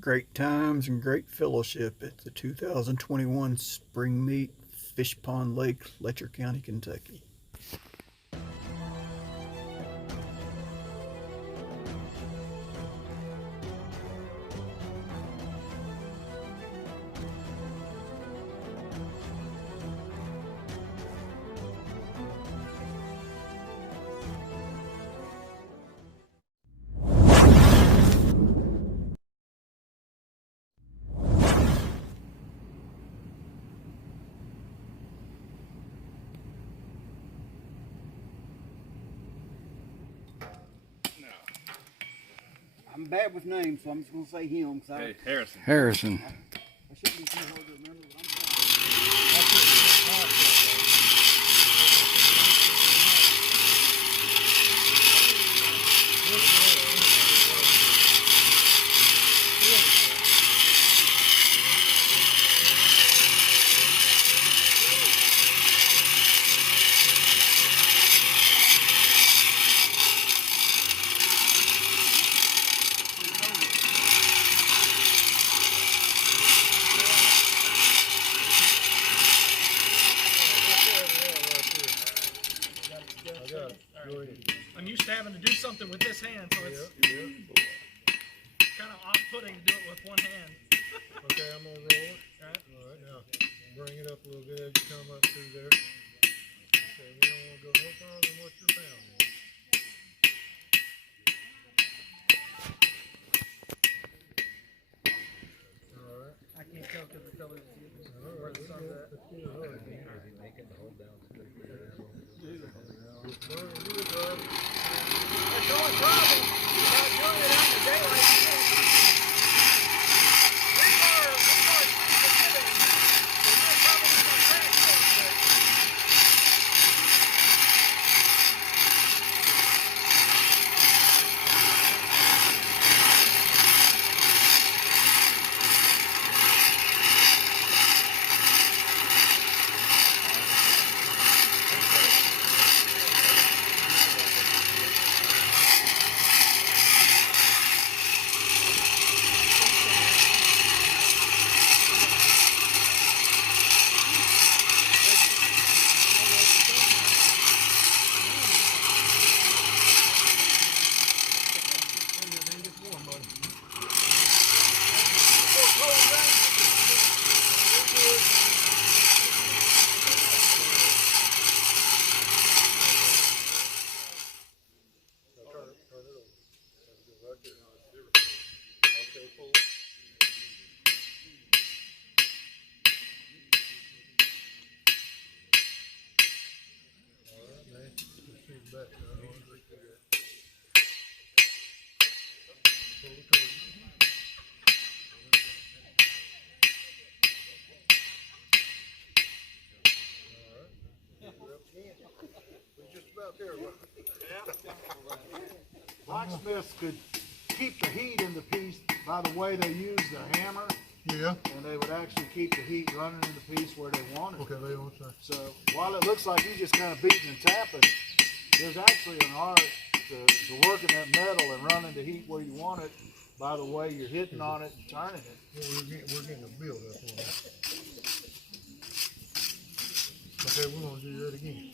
Great times and great fellowship at the 2021 Spring Meet, Fish Pond Lake, Letcher County, Kentucky. I'm bad with names, so I'm just going to say him. Hey, Harrison. Harrison. I shouldn't be too hard to remember, but I'm I'm used to having to do something with this hand, so it's kind of off-putting to do it with one hand. Okay, I'm gonna roll it. All right, now bring it up a little bit as you come up through there. Okay, we don't want to go no farther than what you're pounding. All right. I can't tell because the color is Where the sun's at. Let's get it hard again. That's the only problem about doing it out in the daylight. We are forgiving. There's no problem with our transport. Blacksmiths could keep the heat in the piece by the way they use the hammer. Yeah. And they would actually keep the heat running in the piece where they wanted it. Okay, they don't say. So while it looks like you just kind of beating and tapping, there's actually an art to working that metal and running the heat where you want it by the way you're hitting on it and turning it. We're getting a build up on that. Okay, we're gonna do that again.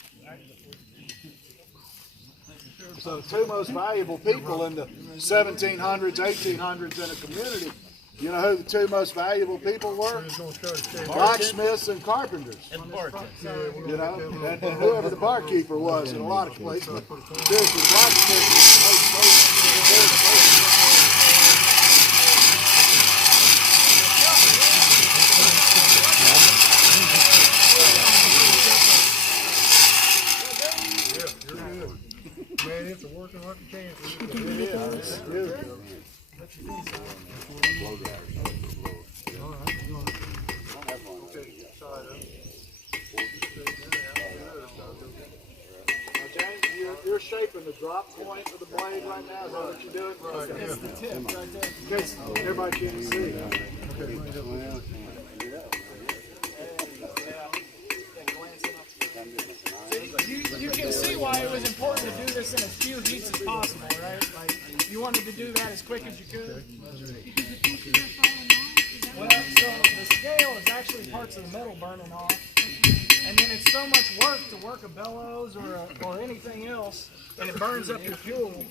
So the two most valuable people in the 1700s, 1800s in a community, you know who the two most valuable people were? Blacksmiths and carpenters. And bartenders. You know, and whoever the barkeeper was in a lot of places. But seriously, the blacksmith was the Man, it's a working like a can. It is. It is good. Now, James, you're shaping the drop point of the blade right now. Is that what you're doing? Right, That's yeah. the tip right there. In case everybody can't see. You can see why it was important to do this in as few heats as possible, right? Like, you wanted to do that as quick as you could. Well, so the scale is actually parts of the metal burning off, and then it's so much work to work a bellows or anything else, and it burns up your fuel.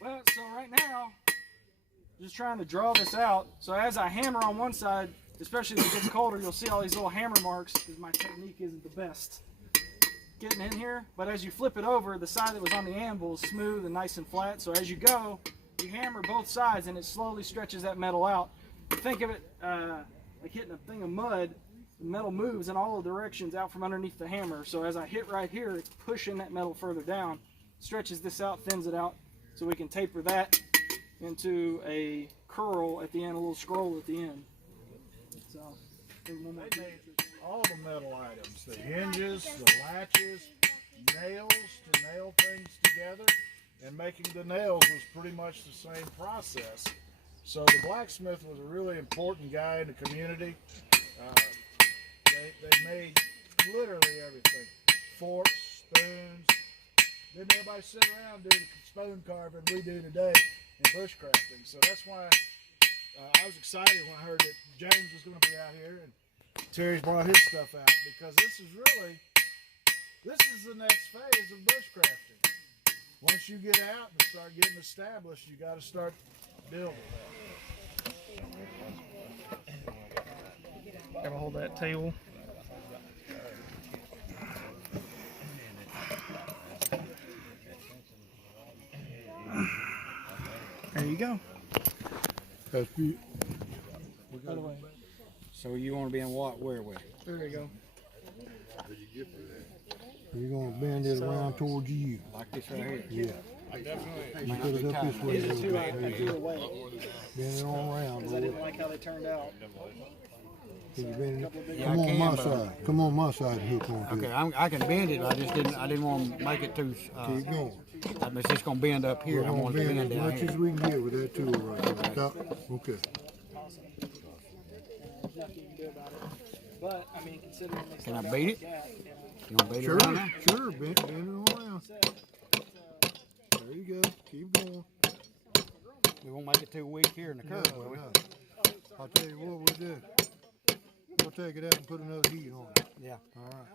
Well, so right now, just trying to draw this out. So as I hammer on one side, especially as it gets colder, you'll see all these little hammer marks because my technique isn't the best getting in here. But as you flip it over, the side that was on the anvil is smooth and nice and flat. So as you go, you hammer both sides and it slowly stretches that metal out. Think of it like hitting a thing of mud. The metal moves in all the directions out from underneath the hammer. So as I hit right here, it's pushing that metal further down, stretches this out, thins it out, so we can taper that into a curl at the end, a little scroll at the end. So, one more They made all the metal items, the hinges, the latches, nails to nail things together, and making the nails was pretty much the same process. So the blacksmith was a really important guy in the community. They made literally everything. Forks, spoons. Didn't everybody sit around and do the spoon carving we do today in bushcrafting? So that's why I was excited when I heard that James was going to be out here and Terry's brought his stuff out, because this is the next phase of bushcrafting. Once you get out and start getting established, you got to start building. gotta hold that table. There you go. That's beautiful. By the way, So you want to be in what? Where? there you go. You're gonna bend it around towards you. Like this right here? Yeah. You put it up this way. These are two I threw away Bend it on around. because I didn't like how they turned out. Can you bend it? Yeah, Come I on can, my but- side. Come on my side and hook on to Okay, it. I can bend it. I didn't want to make it too. Keep going. It's just gonna bend up here. We're I gonna want it to bend bend as down much here. as we can get with that tool right there. Stop. Okay. There's nothing you can do about it. But I mean, considering they Can I start out beat like it? that, You gonna beat Sure, it around there? sure. Bend it on around. There you go. Keep going. We won't make it too weak here in the curve, will we? No. I'll tell you what we'll do. We'll take it out and put another heat on it. Yeah. All right.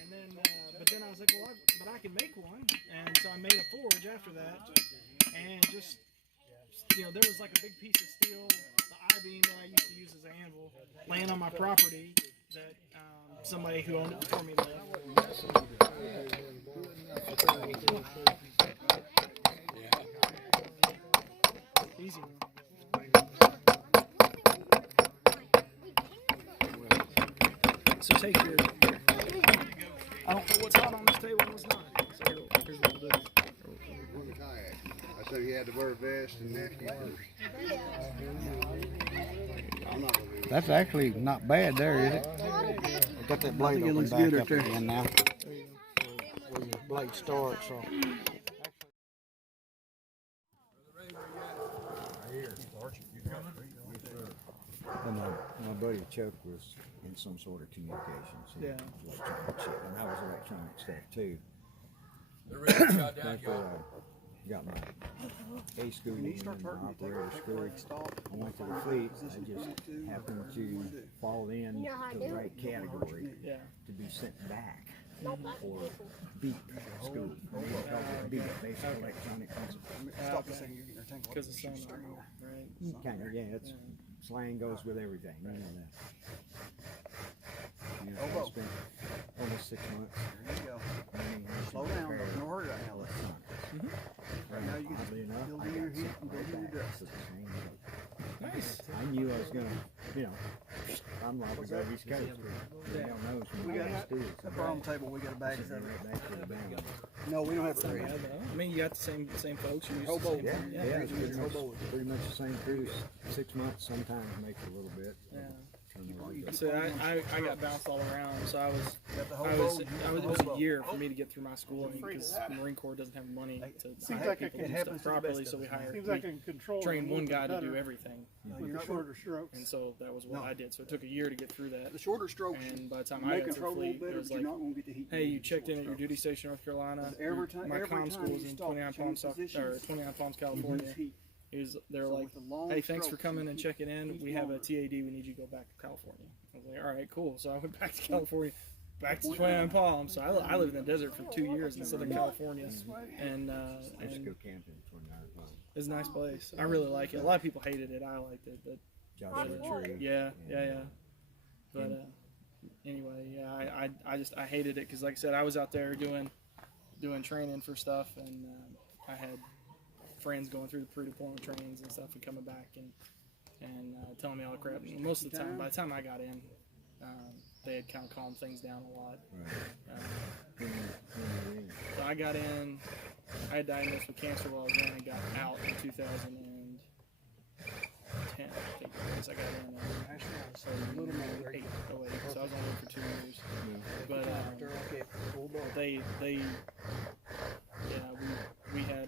And then, but then I was like, well, but I can make one, and so I made a forge after that, and just, you know, there was like a big piece of steel, the I-beam that I used to use as an anvil, laying on my property that somebody who owned it before me left. Easy one. So take your I don't know what's hot on this table and what's not. So here's what we'll do. I said you had to wear a vest and nasty first. I'm not gonna be That's actually not bad there, is it? I got that blade open back up again now. Where your blade starts, so. My buddy Chuck was in some sort of communications. Yeah. Electronic shit, and I was electronic stuff too. Got my A school and my operator school. I went to the fleet. I just happened to fall in to the right category to be sent back for beep school. Beep, basic electronic principles. Stop a second, you're getting your tangle. Because it's sonar, right? Kind of, yeah. It's slang goes with everything. You know that. So I spent almost 6 months. There you go. learning how to Slow down, prepare there's no hurry right now. electronics. Right now you can just Oddly enough, you'll I do your got heat sent and go right do your back dust. to the same boat. Nice. I knew I was gonna, you know, I I'm like, we got East Coast. They don't know it's We got East Coast. that bar on the table. We got a bag of it. Right back to the band. No, we don't have it Yeah, ready. I mean, you got the same folks. You're used to the Hobo. same Yeah, thing. yeah, it's pretty much the same crew. 6 months sometimes makes a little bit. Yeah. Turnover. So I got bounced all around. So it was a year for me to get through my schooling because the Marine Corps doesn't have money to hire like people it to do happens stuff to the properly. best So of we us. hired, Seems like we I can control trained it a one little guy bit to do better everything. with the shorter strokes. And so that was what No. I did. So it took a year to get through that. The shorter strokes, And by the time you I may got to the control a little fleet, better, it was but like, you're not going to get the heat. hey, you checked in at your duty station, North Carolina. Every time, My every comm time school was you in stop, 29 change Palms, South, or positions. 29 Palms, California. Heat. They're So like, with the long hey, thanks for strokes, coming you and keep- checking in. keep We have a longer. TAD. We need you to go back to California. I was like, all right, cool. So I went back to California, back to 29 Palms. So I lived in the desert for 2 years in Southern California, and I used to go camping for 9 months. it's a nice place. I really like it. A lot of people hated it. I liked it, but Joshua Tree. yeah. But anyway, yeah, I hated it because, like I said, I was out there doing training for stuff, and I had friends going through the pre-deployment trainings and stuff, and coming back and telling me all the crap. And most of the time, by the time I got in, they had kind of calmed things down a lot. Right. So I got in. I had diagnosed with cancer while I was in, and got out in 2010. I think it was. I got in so little more 8, so I was only in for 2 years. But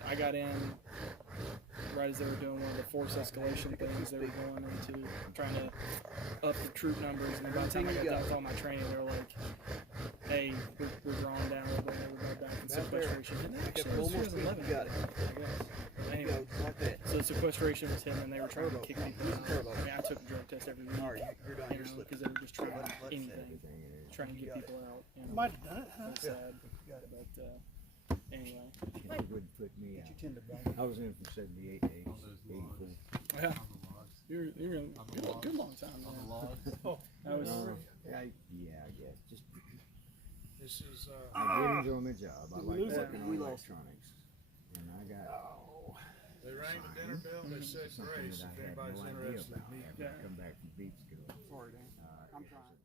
I got in right as they were doing one of the force escalation things. They were going into trying to up the troop numbers, and by the time I got done with all my training, they were like, hey, we're drawing down, we're going back in sequestration. And actually, it was 2011, got it. I guess. Anyway, Like that. so sequestration was him, and they were trying to kick people out. I mean, I took a drug test every week, All right, you're done. You're because slipping. they were just trying anything, trying to get people out. Might have done it, huh? That's sad. But anyway, It wouldn't put me out. You tend to I was in from 78 to 84. yeah, you're in a good long time, man. I was. Yeah, I guess. Just This is I did enjoy my job. I like lose it? working on electronics. And I got they rang the dinner bell. They said something grace. that If I had anybody's no idea interested about in me. having to come back from beat school. Sorry, Dan. I'm trying.